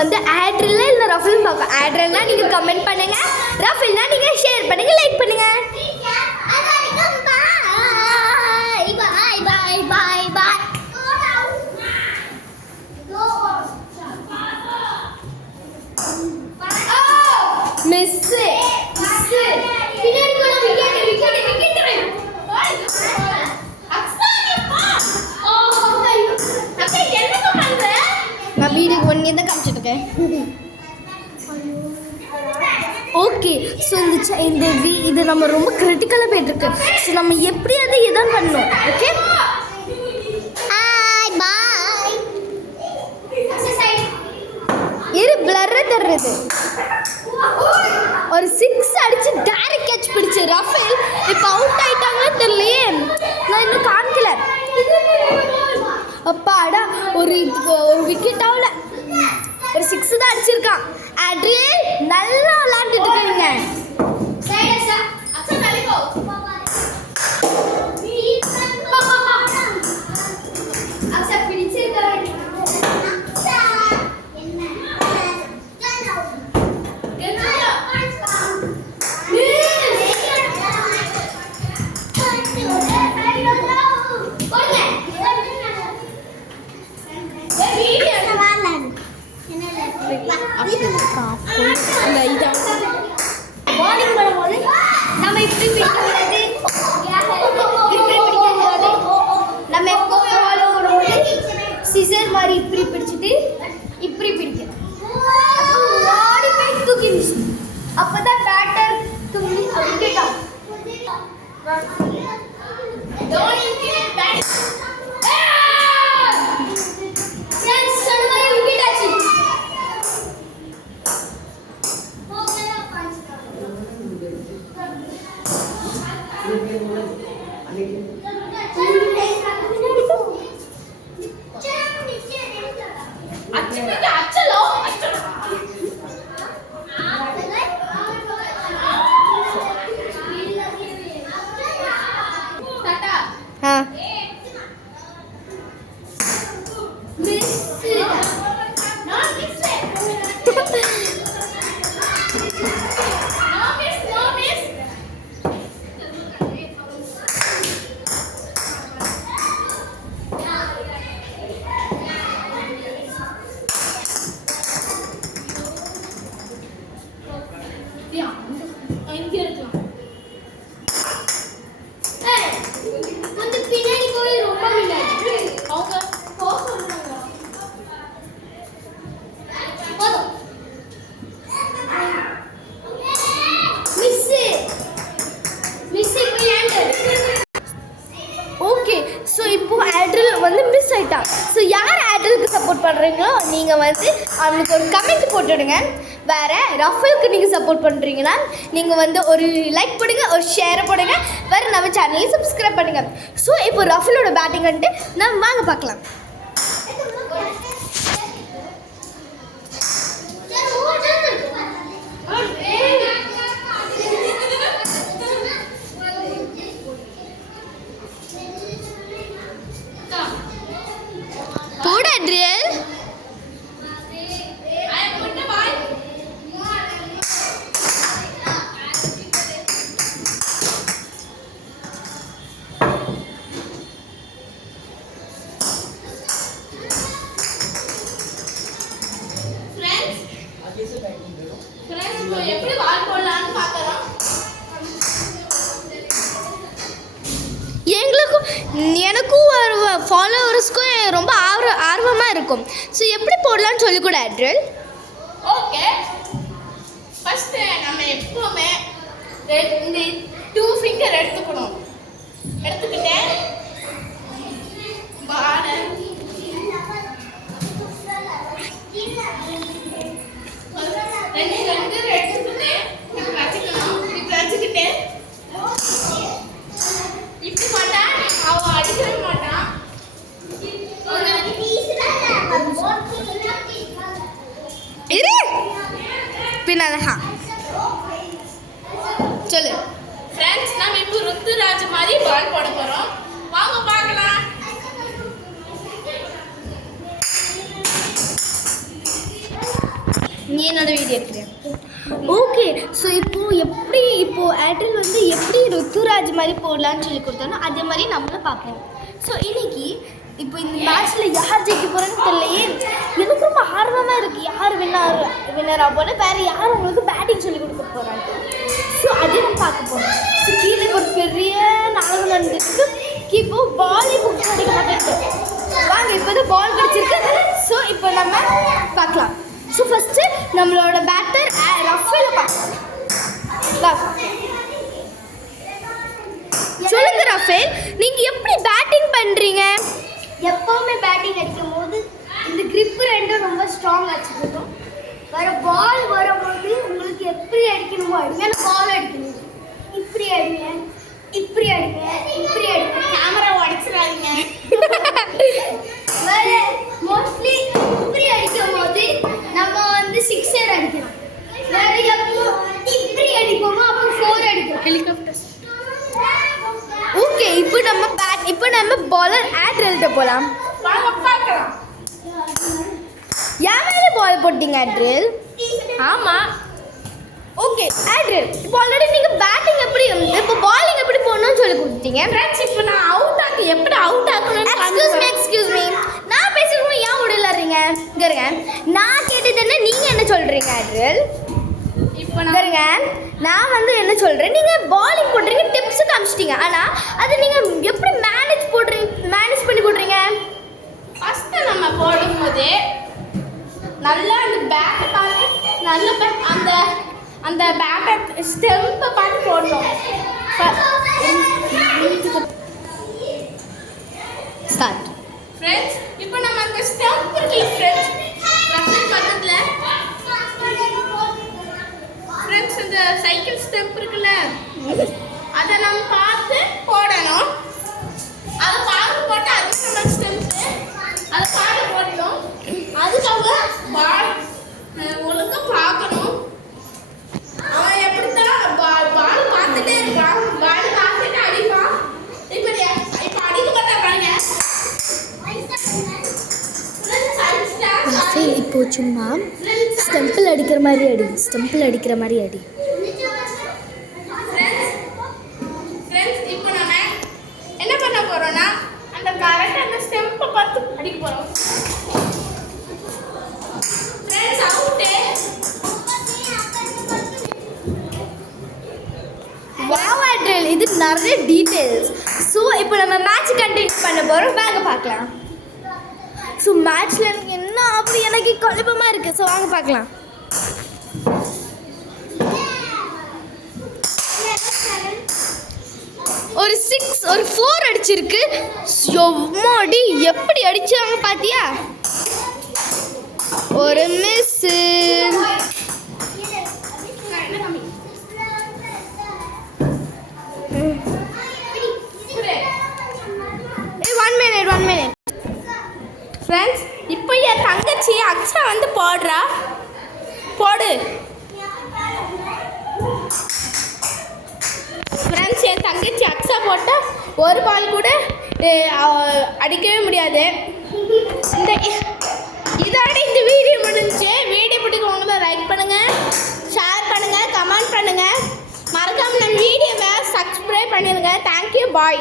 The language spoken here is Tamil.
வந்து ஆட்ரில் இல்லை ரஃபில் பார்க்கலாம். ஆட்ரில்னா நீங்கள் கமெண்ட் பண்ணுங்கள், ரஃபில்னா நீங்கள் ஷேர் பண்ணுங்கள், லைக் பண்ணுங்கள். மிஸ்ஸு நான் வீடியோ ஒன்றே தான் காமிச்சிருக்கேன். ஓகே, ஸோ இது நம்ம ரொம்ப கிரிட்டிக்கலாக போயிட்டுருக்கு. ஸோ நம்ம எப்படியாவது இதான் பண்ணணும். ஓகே, இரு பிளர்ரை தர்றது. ஒரு 6 அடிச்சு டைரக்ட் கேட்ச் பிடிச்சு ரஃபேல் இப்போ அவுட் ஆயிட்டாங்களே தெரியலையே, நான் இன்னும் காமிக்கல. அப்பாடா, ஒரு விக்கெட் ஆகல, ஒரு 6 தான் அடிச்சிருக்கான். ஆட்ரியல் நல்லா விளாண்டுட்டு இருக்கீங்க. பாலிங் பண்ணும்போது நம்ம இப்படி பிடிக்கிறது, நம்ம எப்போ பால் போடும்போது சிசர் மாதிரி இப்படி பிடிச்சிட்டு இப்படி பிடிக்கணும். அப்போ ஓடி போய் தூக்கி வீசணும். அப்போ தான் பேட்டர் தூக்கி விக்கெட் ஆகும். ஸோ இப்போது ஆட்ரில் வந்து மிஸ் ஆகிட்டான். ஸோ யார் ஆட்ரிலுக்கு சப்போர்ட் பண்ணுறீங்களோ நீங்கள் வந்து அவனுக்கு ஒரு கமெண்ட் போட்டுவிடுங்க. வேறு ரஃபிலுக்கு நீங்கள் சப்போர்ட் பண்ணுறீங்கன்னா நீங்கள் வந்து ஒரு லைக் போடுங்க, ஒரு ஷேரை போடுங்க, வேறு நம்ம சேனலையும் சப்ஸ்கிரைப் பண்ணுங்கள். ஸோ இப்போ ரஃபிலோட பேட்டிங் வந்துட்டு நம்ம வாங்க பார்க்கலாம். எப்படி வால் போடலாம்னு பார்க்கலாம். எனக்கும் ஃபாலோவர்ஸ்க்கும் ரொம்ப ஆர்வமாக இருக்கும். ஸோ எப்படி போடலான்னு சொல்லிக்கூட ஆட்ரில். ஓகே, ஃபஸ்ட்டு நம்ம எப்பவுமே இந்த 2 ஃபிங்கர் எடுத்துக்கணும். எடுத்துக்கிட்டு பாலை எடுத்துக்கிட்டு இப்படி வச்சுக்கணும். இப்படி வச்சுக்கிட்டு இப்படி பண்ணா அவன் அடிக்கவே மாட்டான். பின்னால சொல்லு ஃப்ரெண்ட்ஸ், நம்ம இப்போ ருத்துராஜ் மாதிரி பால் போட போகிறோம். வாங்க பார்க்கலாம். நீ என்னோட வீடியோ எடுக்கிறேன். ஓகே, ஸோ இப்போது ஏர்டெல் வந்து எப்படி ருத்துராஜ் மாதிரி போடலான்னு சொல்லி கொடுத்தானோ அதே மாதிரி நம்மளும் பார்ப்போம். ஸோ இன்னைக்கு இப்போ இந்த மேட்ச்சில் யார் ஜெயிக்க போகிறேன்னு தெரியலையே. எனக்கு ரொம்ப ஆர்வமாக இருக்குது யார் வின்னர் ஆகோன்னு. வேறு யார் உங்களுக்கு பேட்டிங் சொல்லி கொடுக்க போகிறாங்க. ஸோ அதே நம்ம பார்க்க போகிறோம். ஸோ கீழே ஒரு பெரிய நாடகம் நடந்துருக்கு. இப்போ பாலே புக் கிடைக்க மாட்டேங்குது. வாங்க இப்போ தான் பால் கிடச்சிருக்கு. ஸோ இப்போ நம்ம பார்க்கலாம். ஸோ ஃபஸ்ட்டு நம்மளோட பேட்டர் ரஃபேலை பார்க்கலாம். சொல்லுங்க ரஃபேல், நீங்கள் எப்படி பேட்டிங் பண்ணுறீங்க? எப்போவுமே பேட்டிங் அடிக்கும் போது இந்த கிரிப்பு ரெண்டும் ரொம்ப ஸ்ட்ராங் வச்சுக்கணும். வேறு பால் வரும்போது உங்களுக்கு எப்படி அடிக்கணுமோ அடிங்க. பால் அடிக்கணும். இப்படி அடிங்க, இப்படி அடிங்க, இப்படி அடிங்க. கேமரா உடச்சிடாதீங்க. வேறு மோஸ்ட்லி இப்படி அடிக்கும் போது நம்ம வந்து 6 அடிக்கணும். வேறு எப்போ இப்படி அடிப்போமோ அப்போ 4 அடிக்கணும். ஹெலிகாப்டர். ஓகே, இப்போ நம்ம பாலர் ஏர்டெல்கிட்ட போகலாம். வாங்க பார்க்கலாம். யார் மேலே பால் போட்டீங்க ஏர்டெல்? ஆமாம். ஓகே ஏர்டெல், இப்போ ஆல்ரெடி நீங்கள் பேட்டிங் எப்படி இப்போ பாலிங் எப்படி போடணும்னு சொல்லி கொடுத்தீங்க. ஃப்ரெண்ட்ஸ், இப்போ நான் எப்படி அவுட் ஆக்கணும்னு எக்ஸ்கியூஸ் மீ நான் பேசுகிறோம் ஏன் விடலாறீங்க? இங்கே இருங்க, நான் கேட்டுட்டேன்னா நீங்கள் என்ன சொல்கிறீங்க ஏர்டெல்? இப்போ பாருங்க, நான் வந்து என்ன சொல்கிறேன், நீங்கள் பாலிங் போடுறீங்க, டிப்ஸு காமிச்சிட்டீங்க. ஆனால் அது நீங்கள் எப்படி மேனேஜ் பண்ணி போடுறீங்க? ஃபஸ்ட்டு நம்ம போடும்போது நல்லா அந்த பேட்டை பார்த்து அந்த பேட்டை ஸ்டெம்பை பார்த்து போடணும். ஸ்டார்ட். ஃப்ரெண்ட்ஸ், இப்போ நம்ம அந்த ஸ்டெம்ப் இருக்குல்ல ஃப்ரெண்ட்ஸ், பக்கத்தில் ஃப்ரெண்ட்ஸ் இந்த சைக்கிள் ஸ்டெம்ப் இருக்குல்ல அதை நம்ம பார்த்து போடணும். அதை பார்த்து போட்டால் அது நம்ம ஸ்டெம்ப்பு அதை பார்த்து போடணும். அதுக்காக பால் ஒழுங்காக பார்க்கணும். அவன் எப்படித்தான் பால் பார்த்துட்டே இருக்கான், பால் பார்த்துட்டு அடிப்பான். இப்போ அடிக்க மாட்டாங்க. இப்போ சும்மா ஸ்டெம்பிள் அடிக்கிற மாதிரி அடி. ஃப்ரெண்ட்ஸ், இப்போ நம்ம என்ன பண்ண போறோம்னா அந்த கரெக்டாக அந்த ஸ்டெம்பை பார்த்து அடிக்க போகிறோம். Friends, out. வாவ் ஏர்டெல், இது நிறைய டீட்டெயில்ஸ். ஸோ இப்போ நம்ம மேட்ச் கண்டினியூ பண்ண போகிறோம். வாங்க பார்க்கலாம். ஸோ மேட்ச்சில் எனக்கு என்ன அப்படி எனக்கு குழப்பமாக இருக்குது. ஸோ வாங்க பார்க்கலாம். ஒரு 6 ஒரு 4 அடிச்சிருக்கு. எம்மாடி எப்படி அடிச்சாங்க பார்த்தியா? ஒரு மிஸ்ஸு. ஒன் மினிட் ஃப்ரெண்ட்ஸ், இப்போ என் தங்கச்சி அக்ஷா வந்து போடுறா. போடு ஃப்ரெண்ட்ஸ், என் தங்கச்சி அக்ஷா போட்டால் ஒரு பால் கூட அடிக்கவே முடியாது. இதோட இந்த வீடியோ முடிஞ்சு. வீடியோ பிடிக்கிறவங்கள லைக் பண்ணுங்கள், ஷேர் பண்ணுங்கள், கமெண்ட் பண்ணுங்கள். மறக்காமல் நம்ம வீடியோவை சப்ஸ்கிரைப் பண்ணிடுங்க. தேங்க்யூ, பாய்.